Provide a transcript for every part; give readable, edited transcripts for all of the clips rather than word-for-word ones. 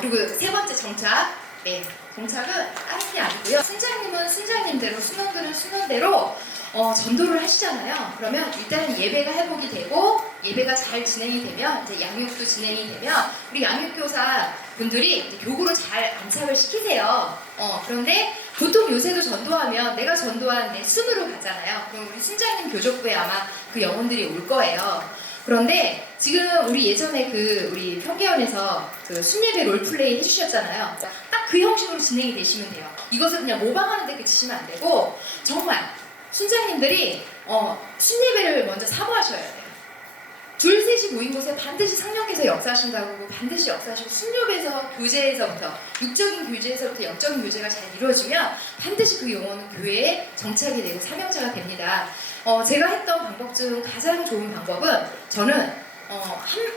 그리고 세 번째 정착. 네, 정착은 다른 게 아니고요. 순장님은 순장님대로, 순원들은 순원대로 전도를 하시잖아요. 그러면 일단 예배가 회복이 되고 예배가 잘 진행이 되면 이제 양육도 진행이 되면 우리 양육교사 분들이 이제 교구로 잘 안착을 시키세요. 그런데 보통 요새도 전도하면 내가 전도한 내 순으로 가잖아요. 그럼 우리 순장님 교족부에 아마 그 영혼들이 올 거예요. 그런데 지금 우리 예전에 우리 평계원에서 그 순예배 롤플레이 해주셨잖아요. 딱 그 형식으로 진행이 되시면 돼요. 이것을 그냥 모방하는 데 그치시면 안 되고 정말 순장님들이 순예배를 먼저 사모하셔야 돼요. 둘, 셋이 모인 곳에 반드시 성령께서 역사하신다고 반드시 역사하시고 순교에서 교제에서부터 육적인 교제에서부터 영적인 교제가 잘 이루어지면 반드시 그 영혼은 교회에 정착이 되고 사명자가 됩니다. 제가 했던 방법 중 가장 좋은 방법은 저는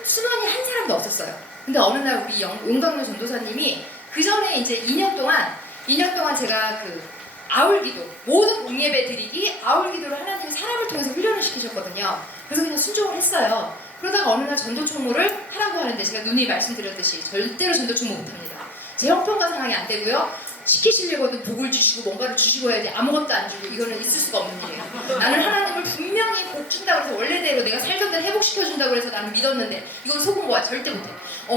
순원이 한 사람도 없었어요. 근데 어느 날 우리 용광로 전도사님이 그 전에 이제 2년 동안 제가 아울기도 모든 공예배 드리기 아울기도를 하나님이 사람을 통해서 훈련을 시키셨거든요. 그래서 그냥 순종을 했어요. 그러다가 어느 날 전도 총무를 하라고 하는데 제가 누누이 말씀드렸듯이 절대로 전도 총무 못합니다. 제 형편과 상황이 안 되고요. 시키시려고도 복을 주시고 뭔가를 주시고 해야지 아무것도 안 주고 이거는 있을 수가 없는 일이에요. 나는 하나님을 분명히 복 준다고 해서 원래대로 내가 살던 대로 회복시켜준다고 해서 나는 믿었는데 이건 속은 거야. 절대 못해.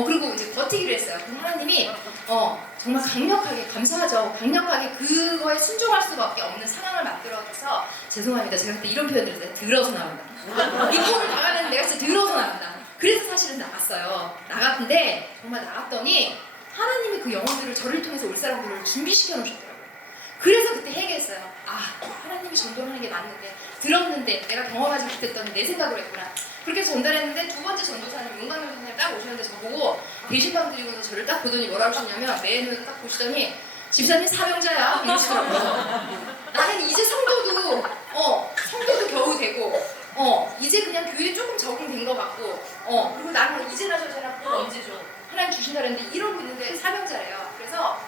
그리고 이제 버티기로 했어요. 그럼 하나님이 정말 강력하게 감사하죠. 강력하게 그거에 순종할 수밖에 없는 상황을 만들어줘서 죄송합니다. 제가 그때 이런 표현을 했어요. 들어서 나온다. 이 부분을 나가는 내가 진짜 들어서 나온다. 그래서 사실은 나갔어요. 나갔는데 정말 나갔더니 하나님이 그 영혼들을 저를 통해서 올 사람들을 준비시켜 놓으셨더라고요. 그래서 그때 회개했어요. 하나님이 전도하는 게 맞는데 들었는데 내가 경험하지 못했더니 내 생각으로 했구나. 그렇게 해서 전달했는데 두 번째 전도사님 용광로 전도사님 딱 오셨는데 저보고 대신방 드리고서 저를 딱 보더니 뭐라고 하셨냐면 내 눈을 딱 보시더니 집사님 사명자야 이러시더라고요. 나는 이제 성도도 겨우 되고 이제 그냥 교회에 조금 적응된 것 같고 그리고 나는 이제나 저제나 꼭 언제 줘 하나님 주신다 그랬는데 이러고 있는데 사명자래요. 그래서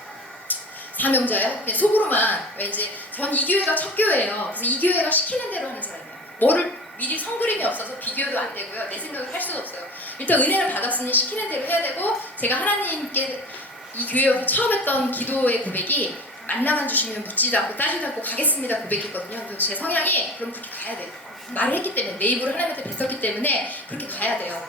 사명자요? 그냥 속으로만 왠지 전 이 교회가 첫 교회예요. 그래서 이 교회가 시키는 대로 하는 사람이에요. 뭐를 미리 성그림이 없어서 비교도 안 되고요. 내 생각을 할 수도 없어요. 일단 은혜를 받았으니 시키는 대로 해야 되고 제가 하나님께 이 교회에서 처음 했던 기도의 고백이 만나만 주시면 묻지도 않고 따지도 않고 가겠습니다 고백했거든요. 그래서 제 성향이 그럼 그렇게 가야 돼요. 말을 했기 때문에 내 입으로 하나님한테 뱉었기 때문에 그렇게 가야 돼요.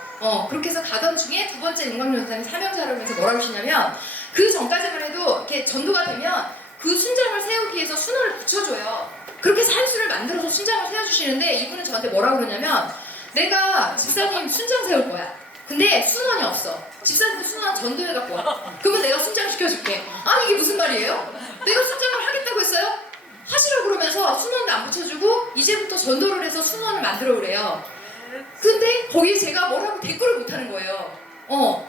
그렇게 해서 가던 중에 두 번째 용광로 전사님 사명자로 하면서 뭐라고 하시냐면 그 전까지만 해도 이렇게 전도가 되면 그 순장을 세우기 위해서 순원을 붙여줘요. 그렇게 해서 한 수를 만들어서 순장을 세워주시는데 이분은 저한테 뭐라고 그러냐면 내가 집사님 순장 세울 거야. 근데 순원이 없어. 집사님 순원 전도해갖고 와. 그러면 내가 순장 시켜줄게. 아니 이게 무슨 말이에요? 내가 순장을 하겠다고 했어요? 하시라고 그러면서 순원도 안 붙여주고 이제부터 전도를 해서 순원을 만들어 오래요. 근데 거기에 제가 뭐라고 댓글을 못하는 거예요.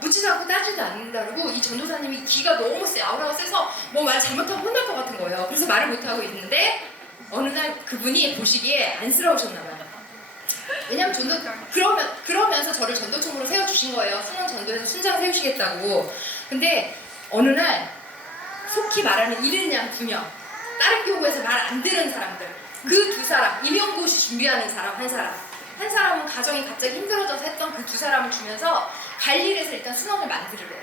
묻지도 않고 따지도 않는다고 이 전도사님이 기가 너무 세 아우라가 세서 뭐 말 잘못하면 혼날 것 같은 거예요. 그래서 말을 못하고 있는데 어느 날 그분이 보시기에 안쓰러우셨나 봐요. 왜냐면 그러면서 저를 전도총으로 세워주신 거예요. 순원 전도에서 순장 세우시겠다고. 근데 어느 날 속히 말하는 이른 양 2명 다른 교구에서 말 안 들은 사람들 그 2사람 임용고시 준비하는 사람 한 사람은 가정이 갑자기 힘들어져서 했던 그 2사람을 주면서 갈릴에서 일단 순원을 만들으래요.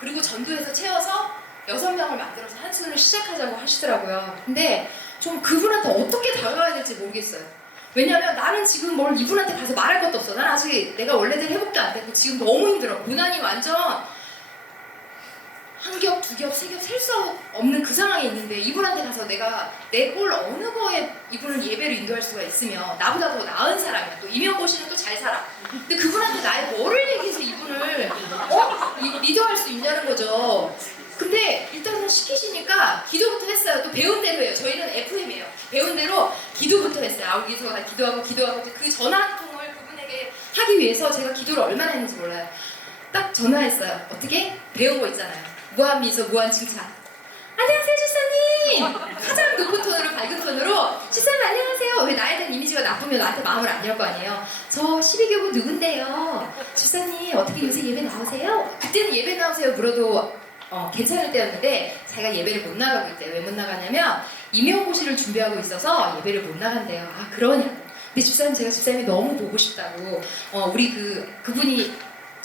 그리고 전도에서 채워서 6명을 만들어서 한 순을 시작하자고 하시더라고요. 근데 좀 그분한테 어떻게 다가가야 될지 모르겠어요. 왜냐면 나는 지금 뭘 이분한테 가서 말할 것도 없어. 난 아직 내가 원래대로 회복도 안 됐고 지금 너무 힘들어. 고난이 완전 한 겹, 2겹, 3겹 셀 수 없는 그 상황에 있는데 이분한테 가서 내가 내 꼴 어느 거에 이분을 예배를 인도할 수가 있으며 나보다 더 나은 사람이야. 또 임영고 씨는 또 잘 살아. 근데 그분한테 나의 뭐를 얘기해서 이분을 리더할 수 있냐는 거죠. 근데 일단은 시키시니까 기도부터 했어요. 또 배운 대로 해요. 저희는 FM이에요. 배운 대로 기도부터 했어요. 아우기서 기도하고 그 전화 한 통을 그분에게 하기 위해서 제가 기도를 얼마나 했는지 몰라요. 딱 전화했어요. 어떻게? 배운 거 있잖아요. 무한 미소, 무한 칭찬. 안녕하세요, 집사님! 가장 높은 톤으로, 밝은 톤으로 집사님 안녕하세요. 왜 나에 대한 이미지가 나쁘면 나한테 마음을 안 열 거 아니에요. 저 12교구 누군데요? 집사님 어떻게 요새 예배 나오세요? 그때는 예배 나오세요 물어도 괜찮을 때였는데 자기가 예배를 못 나가고 있대요. 왜 못 나가냐면 임용고시를 준비하고 있어서 예배를 못 나간대요. 그러냐고. 근데 집사님 제가 집사님이 너무 보고 싶다고 우리 그분이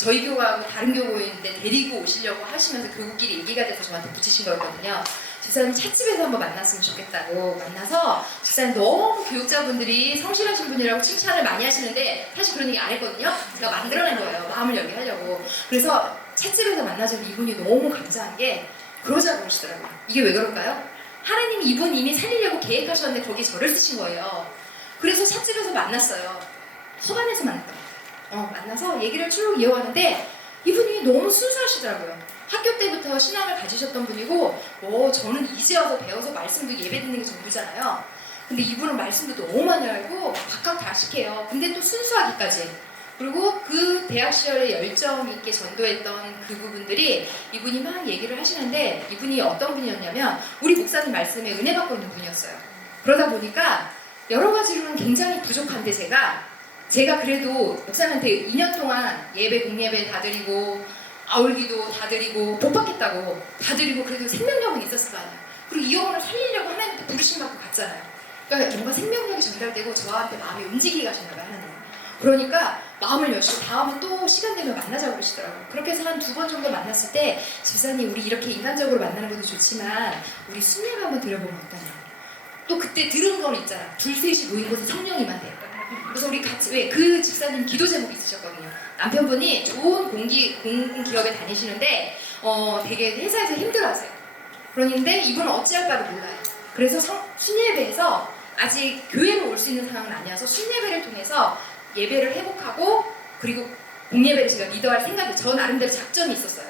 저희 교구하고 다른 교구인데 데리고 오시려고 하시면서 교구끼리 얘기가 돼서 저한테 붙이신 거였거든요. 집사님 찻집에서 한번 만났으면 좋겠다고 만나서 집사님 너무 교육자분들이 성실하신 분이라고 칭찬을 많이 하시는데 사실 그런 얘기 안 했거든요. 제가 만들어낸 거예요. 마음을 열게 하려고. 그래서 찻집에서 만나서 이분이 너무 감사한 게 그러자고 그러시더라고요. 이게 왜 그럴까요? 하나님이 이분 이미 살리려고 계획하셨는데 거기에 저를 쓰신 거예요. 그래서 찻집에서 만났어요. 허반에서 만났더라고요. 만나서 얘기를 쭉 이어가는데 이분이 너무 순수하시더라고요. 학교 때부터 신앙을 가지셨던 분이고 저는 이제 와서 배워서 말씀도 예배 듣는 게 전부잖아요. 근데 이분은 말씀도 너무 많이 알고 박학다식해요. 근데 또 순수하기까지. 그리고 그 대학 시절에 열정 있게 전도했던 그 부분들이 이분이 막 얘기를 하시는데 이분이 어떤 분이었냐면 우리 목사님 말씀에 은혜 받고 있는 분이었어요. 그러다 보니까 여러 가지로는 굉장히 부족한데 제가 그래도 목사님한테 2년 동안 예배, 공예배 다 드리고 아울기도 다 드리고 복받겠다고 다 드리고 그래도 생명력은 있었을 거 아니에요. 그리고 이 영혼을 살리려고 하나님께 부르심 받고 갔잖아요. 그러니까 뭔가 생명력이 전달되고 저한테 마음이 움직이게 하셨나 봐요, 하나님. 그러니까 마음을 여시고 다음에 또 시간 되면 만나자고 그러시더라고요. 그렇게 해서 한 2번 정도 만났을 때 집사님 우리 이렇게 인간적으로 만나는 것도 좋지만 우리 순례를 한번 드려보면 어떠냐. 또 그때 들은 건 있잖아. 둘셋이 모인 곳에 성령이 임한대. 그래서 우리 같이 왜 그 집사님 기도 제목이 있으셨거든요. 남편분이 좋은 공기업에 다니시는데 되게 회사에서 힘들어하세요. 그런데 이분은 어찌할까를 몰라요. 그래서 순예배에서 아직 교회로 올 수 있는 상황은 아니어서 순예배를 통해서 예배를 회복하고 그리고 공예배를 제가 리더할 생각이 저 나름대로 작전이 있었어요.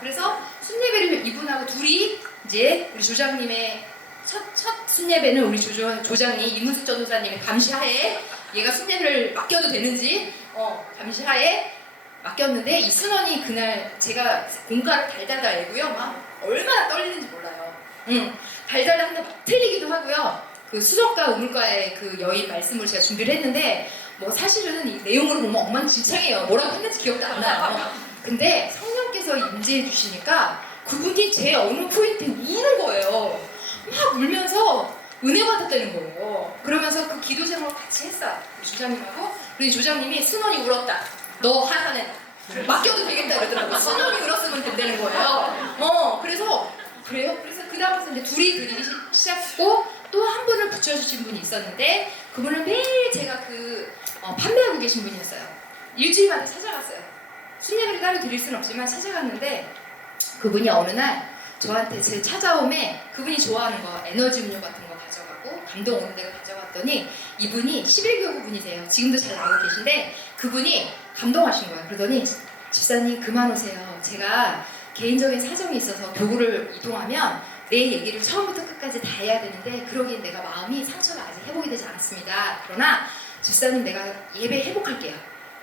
그래서 순예배를 이분하고 둘이 이제 우리 조장님의 첫 순예배는 우리 조장님 이문숙 전도사님의 감시하에 얘가 순예배를 맡겨도 되는지 감시하에 맡겼는데 이 순원이 그날 제가 공과를 달달달 알고요. 막 얼마나 떨리는지 몰라요. 달달달 한데 막 틀리기도 하고요. 그 수정과 우물과의 그 여인 말씀을 제가 준비를 했는데 뭐 사실은 이 내용으로 보면 엉망진창이에요. 뭐라고 했는지 기억도 안 나요. 근데 성령께서 임재해 주시니까 그분이 제 어느 포인트에 우는 거예요. 막 울면서 은혜 받았다는 거예요. 그러면서 그 기도 제목을 같이 했어요. 조장님하고. 그리고 조장님이 순원이 울었다. 너 하나는 맡겨도 되겠다 이러더라고요. 순원이 울었으면 된다는 거예요. 그래서 그래요. 그래서 그 다음부터 이제 둘이 드리기 시작했고 또 한 분을 붙여주신 분이 있었는데 그분은 매일 제가 판매하고 계신 분이었어요. 일주일마다 찾아갔어요. 순례를 따로 드릴 수는 없지만 찾아갔는데 그분이 어느 날 저한테 제 찾아옴에 그분이 좋아하는 거 에너지 음료 같은 거 가져가고 감동 오는 데가 가져갔더니 이분이 11교구 분이세요. 지금도 잘 나오고 계신데 그분이 감동하신 거예요. 그러더니 집사님 그만 오세요. 제가 개인적인 사정이 있어서 교구를 이동하면 내 얘기를 처음부터 끝까지 다 해야 되는데 그러기엔 내가 마음이 상처가 아직 회복이 되지 않았습니다. 그러나 집사님 내가 예배 회복할게요.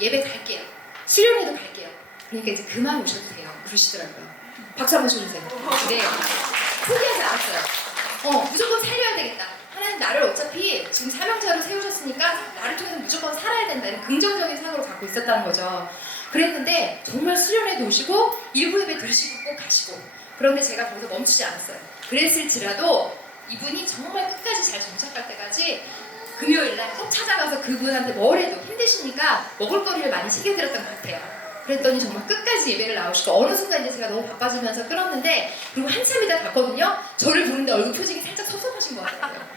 예배 갈게요. 수련회도 갈게요. 그러니까 이제 그만 오셔도 돼요. 그러시더라고요. 박수 한번 쳐주세요. 네. 포기하지 않았어요. 무조건 살려야 되겠다. 하나님 나를 어차피 지금 사명자로 세우셨으니까 나를 통해서 무조건 살아야 된다는 긍정적인 생각을 갖고 있었다는 거죠. 그랬는데 정말 수련회도 오시고 일부 예배 들으시고 꼭 가시고 그런데 제가 거기서 멈추지 않았어요. 그랬을지라도 이분이 정말 끝까지 잘 정착할 때까지 금요일날 꼭 찾아가서 그분한테 뭐래도 힘드시니까 먹을거리를 많이 챙겨드렸던 것 같아요. 그랬더니 정말 끝까지 예배를 나오시고 어느 순간 이제 제가 너무 바빠지면서 끊었는데 그리고 한참 이다 갔거든요. 저를 보는데 얼굴 표정이 살짝 섭섭하신 것 같아요.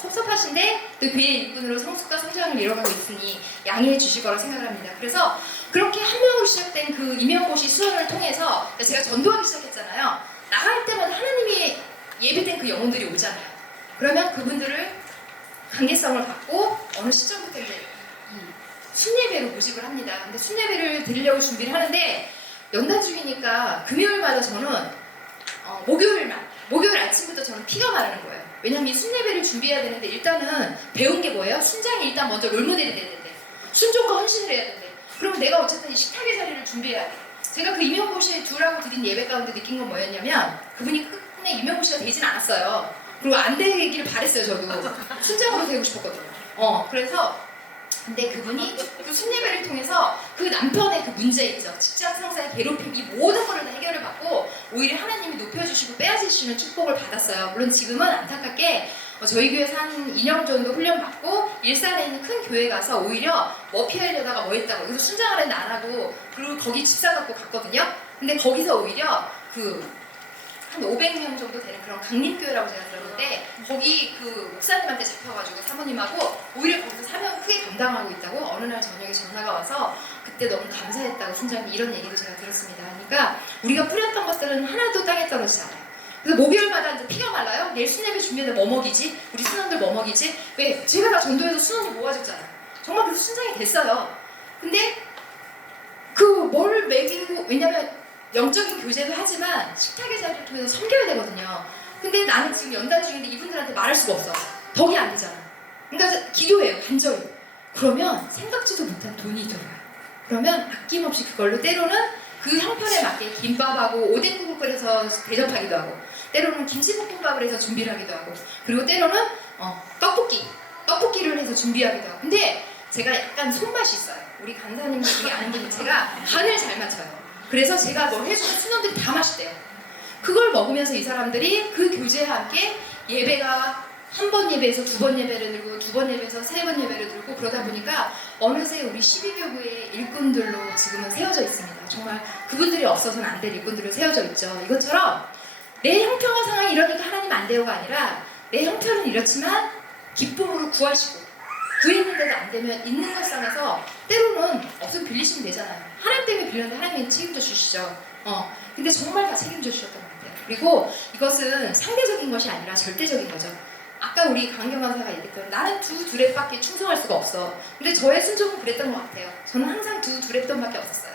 섭섭하신데 또 그의 일꾼으로 성숙과 성장을 이뤄가고 있으니 양해해 주실 거라 생각을 합니다. 그래서 그렇게 한 명으로 시작된 그 임영고시 수련을 통해서 제가 전도하기 시작했잖아요. 나갈 때마다 하나님이 예배된 그 영혼들이 오잖아요. 그러면 그분들을 관계성을 갖고 어느 시점부터 이제 순예배로 모집을 합니다. 근데 순예배를 드리려고 준비를 하는데 연단 중이니까 금요일마다 저는 목요일 아침부터 저는 피가 마르는 거예요. 왜냐면 이 순예배를 준비해야 되는데 일단은 배운 게 뭐예요? 순장이 일단 먼저 롤모델이 돼야 되는데 순종과 헌신을 해야 되는데 그러면 내가 어쨌든 이 식탁의 자리를 준비해야 돼. 제가 그 임영고시에 둘하고 드린 예배 가운데 느낀 건 뭐였냐면 그분이 끝내 임영고시가 되진 않았어요. 그리고 안 되기를 바랬어요. 저도 순장으로 되고 싶었거든요. 그래서 근데 그분이 그 순예배를 통해서 그 남편의 그 문제 있죠. 직장 상사의 괴롭힘 이 모든 거를 다 해결을 받고 오히려 하나님이 높여주시고 빼앗으시는 축복을 받았어요. 물론 지금은 안타깝게 저희 교회에서 한 2년 정도 훈련받고 일산에 있는 큰 교회 가서 오히려 뭐 피하려다가 뭐 했다고 그래서 순장을 했는데 안 하고 그리고 거기 집사 갖고 갔거든요. 근데 거기서 오히려 한 500명 정도 되는 그런 강림교회라고 제가 들었는데 거기 그 목사님한테 잡혀가지고 사모님하고 오히려 거기서 사명 크게 감당하고 있다고 어느 날 저녁에 전화가 와서 그때 너무 감사했다고 순장님 이런 얘기도 제가 들었습니다. 그러니까 우리가 뿌렸던 것들은 하나도 땅에 떨어지지 않아요. 그래서 목요일마다 이제 피가 말라요. 내일 수녀비 준비했는데 뭐 먹이지? 우리 순원들 뭐 먹이지? 왜? 제가 다 전도해서 순원이 모아줬잖아요. 정말 그래서 순장이 됐어요. 근데 뭘 먹이고 왜냐면 영적인 교제도 하지만 식탁의 자리를 통해서 섬겨야 되거든요. 근데 나는 지금 연단 중인데 이분들한테 말할 수가 없어. 덕이 안 되잖아. 그러니까 기도해요. 간절히. 그러면 생각지도 못한 돈이 들어와요. 그러면 아낌없이 그걸로 때로는 그 형편에 맞게 김밥하고 오뎅국을 끓여서 대접하기도 하고 때로는 김치볶음밥을 해서 준비를 하기도 하고 그리고 때로는 떡볶이를 해서 준비하기도 하고 근데 제가 약간 손맛이 있어요. 우리 간사님 중에 아는 분이 제가 간을 잘 맞춰요. 그래서 제가 뭘 해주면 순원들이 다 맛있대요. 그걸 먹으면서 이 사람들이 그 교제와 함께 예배가 한 번 예배에서 두 번 예배를 들고 두 번 예배에서 세 번 예배를 들고 그러다 보니까 어느새 우리 12교구의 일꾼들로 지금은 세워져 있습니다. 정말 그분들이 없어서는 안 될 일꾼들로 세워져 있죠. 이것처럼 내 형편과 상황이 이러니까 하나님 안 돼요가 아니라 내 형편은 이렇지만 기쁨으로 구하시고 구했는데도 안 되면 있는 것 상에서 때로는 없으면 빌리시면 되잖아요. 하나님 때문에 빌렸는데 하나님이 책임져 주시죠. 근데 정말 다 책임져 주셨던 것 같아요. 그리고 이것은 상대적인 것이 아니라 절대적인 거죠. 아까 우리 강경 강사가 얘기했던 나는 두 랩밖에 충성할 수가 없어. 근데 저의 순종은 그랬던 것 같아요. 저는 항상 두 랩돈밖에 없었어요.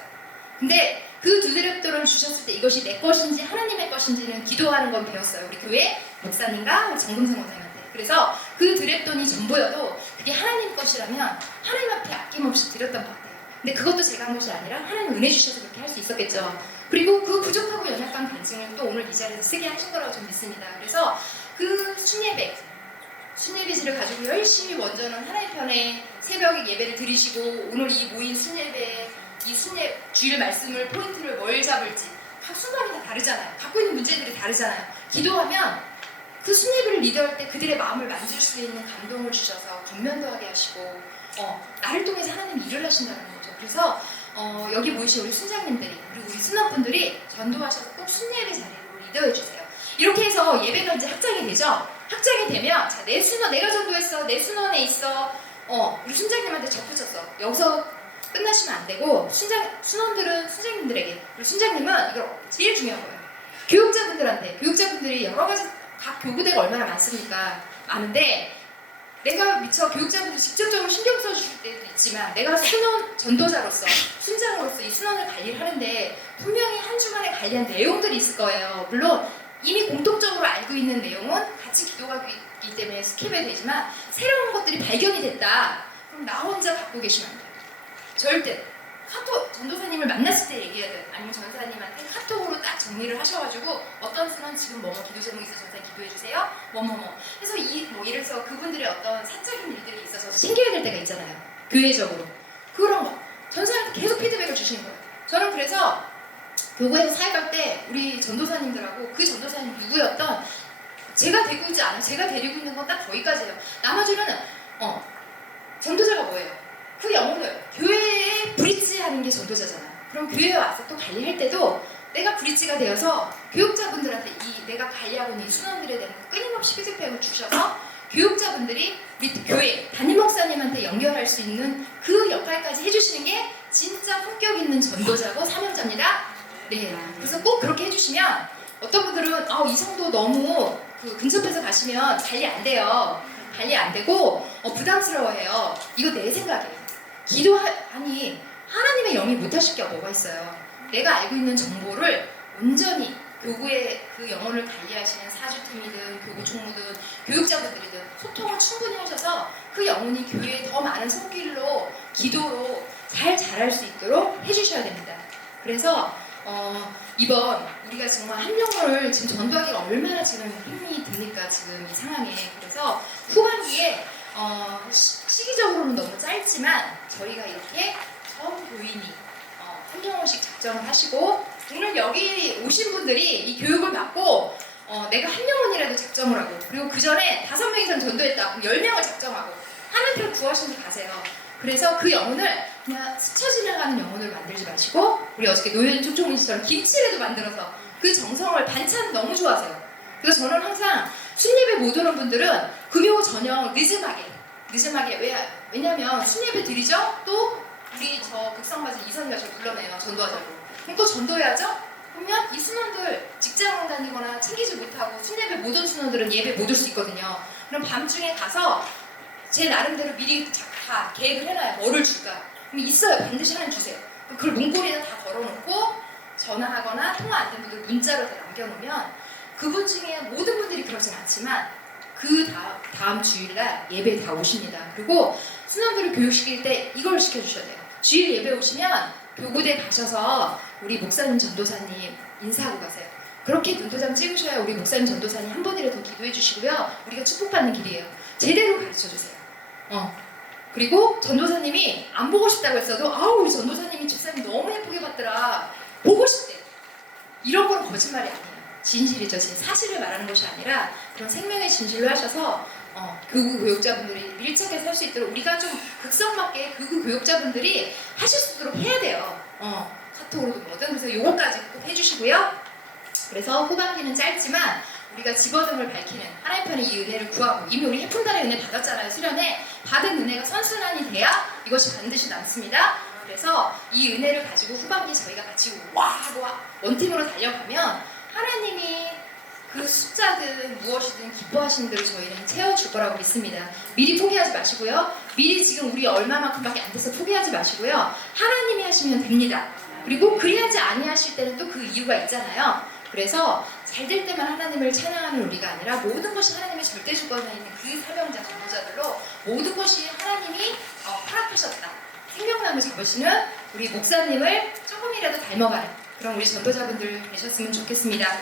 근데 그 두 랩돈을 주셨을 때 이것이 내 것인지 하나님의 것인지는 기도하는 건 배웠어요. 우리 교회 목사님과 우리 정금성 목사님한테. 그래서 그 드랩돈이 전부여도 그게 하나님 것이라면 하나님 앞에 아낌없이 드렸던 것 같아요. 근데 그것도 제가 한 것이 아니라 하나님 은혜 주셔서 그렇게 할 수 있었겠죠. 그리고 그 부족하고 연약한 간증을 또 오늘 이 자리에서 쓰게 하신 거라고 저는 믿습니다. 그래서 그 순예배지를 가지고 열심히 원전은 하나님 편에 새벽에 예배를 드리시고 오늘 이 모인 순예배 이 주일 말씀을 포인트를 뭘 잡을지 각 순간이 다 다르잖아요. 갖고 있는 문제들이 다르잖아요. 기도하면 그 순예배를 리더할 때 그들의 마음을 만질 수 있는 감동을 주셔서 겉면도하게 하시고 나를 통해서 하나님이 일을 하신다는 거죠. 그래서 여기 모이신 우리 순장님들이 그리고 우리 순원분들이 전도하셔서 꼭 순예배 자리로 리더해 주세요. 이렇게 해서 예배가 이제 확장이 되죠. 확장이 되면 자, 내 순원 내가 전도했어. 내 순원에 있어. 우리 순장님한테 접붙였어. 여기서 끝나시면 안 되고 순원들은 순장님들에게 그리고 순장님은 이거 제일 중요한 거예요. 교육자분들이 여러 가지 각 교구대가 얼마나 많습니까? 많은데 내가 미처 교육자분들 직접적으로 신경 써주실 때도 있지만 내가 순원 전도자로서 순장으로서 이 순원을 관리를 하는데 분명히 한 주간에 관리한 내용들이 있을 거예요. 물론 이미 공통적으로 알고 있는 내용은 같이 기도하기 때문에 스킵이 되지만 새로운 것들이 발견이 됐다. 그럼 나 혼자 갖고 계시면 안 돼요. 절대 카톡 전도사님을 만났을 때 얘기해야 돼요. 아니면 전사님한테 카톡으로 딱 정리를 하셔가지고 어떤 수는 지금 뭐뭐 기도 제목이 있어서 전사 기도해 주세요. 뭐뭐뭐. 그래서 예를 들어서 그분들의 어떤 사적인 일들이 있어서 챙겨야 될 때가 있잖아요. 교회적으로 그런 거 전사님한테 계속 피드백을 주시는 거예요. 저는 그래서 교구에서 사역할 때 우리 전도사님들하고 그 전도사님 누구였던 제가 되고 있지 않아요. 제가 데리고 있는 건 딱 거기까지예요. 나머지는 전도자가 뭐예요? 그 영혼을 교회에 브릿지하는 게 전도자잖아요. 그럼 교회에 와서 또 관리할 때도 내가 브릿지가 되어서 교육자분들한테 내가 관리하고 있는 이 순원들에 대한 끊임없이 피드백을 주셔서 교육자분들이 우리 교회 담임 목사님한테 연결할 수 있는 그 역할까지 해주시는 게 진짜 품격 있는 전도자고 사명자입니다. 네, 그래서 꼭 그렇게 해주시면 어떤 분들은 이 성도 너무 근접해서 가시면 관리 안 돼요. 관리 안 되고 부담스러워해요. 이거 내 생각이에요. 아니 하나님의 영이 못하실 게 뭐가 있어요. 내가 알고 있는 정보를 온전히 교구의 그 영혼을 관리하시는 사주팀이든 교구 총무든 교육자분들이든 소통을 충분히 하셔서 그 영혼이 교회에 더 많은 손길로 기도로 잘 자랄 수 있도록 해주셔야 됩니다. 그래서 이번 우리가 정말 한 영혼을 지금 전도하기가 얼마나 지금 힘이 듭니까 지금 이 상황에. 그래서 후반기에 시기적으로는 너무 짧지만 저희가 이렇게 전 교인이 한 영혼씩 작정을 하시고 오늘 여기 오신 분들이 이 교육을 받고 내가 한 명원이라도 작정을 하고 그리고 그 전에 5명 이상 전도했다. 그럼 10명을 작정하고 하나님을 구하신 분 가세요. 그래서 그 영혼을 그냥 스쳐 지나가는 영혼으로 만들지 마시고 우리 어저께 노현 초청민 씨처럼 김치라도 만들어서 그 정성을 반찬 너무 좋아하세요. 그래서 저는 항상 순예배 못 오는 분들은 금요 저녁 늦음하게 왜냐면 순예배 드리죠? 또 우리 저 극성맞은 이선이가 저 불러내요. 전도하자고. 그럼 또 전도해야죠? 그러면 이 순원들 직장을 다니거나 챙기지 못하고 순예배 못 온 순원들은 예배 못 올 수 있거든요. 그럼 밤중에 가서 제 나름대로 미리 다 계획을 해놔요. 뭐를 줄까? 그럼 있어요. 반드시 하나 주세요. 그걸 문고리에다 다 걸어놓고 전화하거나 통화 안 된 분들 문자로 다 남겨놓으면 그분 중에 모든 분들이 그러진 않지만 그 다음 주일날 예배에 다 오십니다. 그리고 순원들을 교육시킬 때 이걸 시켜주셔야 돼요. 주일 예배 오시면 교구대 가셔서 우리 목사님 전도사님 인사하고 가세요. 그렇게 눈도장 찍으셔야 우리 목사님 전도사님 한 번이라도 기도해 주시고요. 우리가 축복받는 길이에요. 제대로 가르쳐주세요. 그리고 전도사님이 안 보고 싶다고 했어도 아우 우리 전도사님이 집사님 너무 예쁘게 봤더라. 보고 싶대. 이런 건 거짓말이 아니에요. 진실이죠. 사실을 말하는 것이 아니라 그런 생명의 진실로 하셔서 교구 교육자분들이 밀착해서 할 수 있도록 우리가 좀 극성맞게 교구 교육자분들이 하실 수 있도록 해야 돼요. 카톡으로도 뭐든. 그래서 요거까지 꼭 해주시고요. 그래서 후반기는 짧지만 우리가 집어등을 밝히는 하나님 편의 이 은혜를 구하고 이미 우리 해품단의 은혜 받았잖아요. 수련회 받은 은혜가 선순환이 돼야 이것이 반드시 남습니다. 그래서 이 은혜를 가지고 후반기 저희가 같이 와 하고 원팀으로 달려가면 하나님이 그 숫자든 무엇이든 기뻐하시는 대로 저희는 채워줄 거라고 믿습니다. 미리 포기하지 마시고요. 미리 지금 우리 얼마만큼밖에 안 돼서 포기하지 마시고요. 하나님이 하시면 됩니다. 그리고 그리하지 아니하실 때는 또 그 이유가 있잖아요. 그래서 잘 될 때만 하나님을 찬양하는 우리가 아니라 모든 것이 하나님의 절대 주권에 있는 그 사명자, 전도자들로 모든 것이 하나님이 허락하셨다. 생명나무 잡으시는 우리 목사님을 조금이라도 닮아가는 그런 우리 전도자분들 되셨으면 좋겠습니다.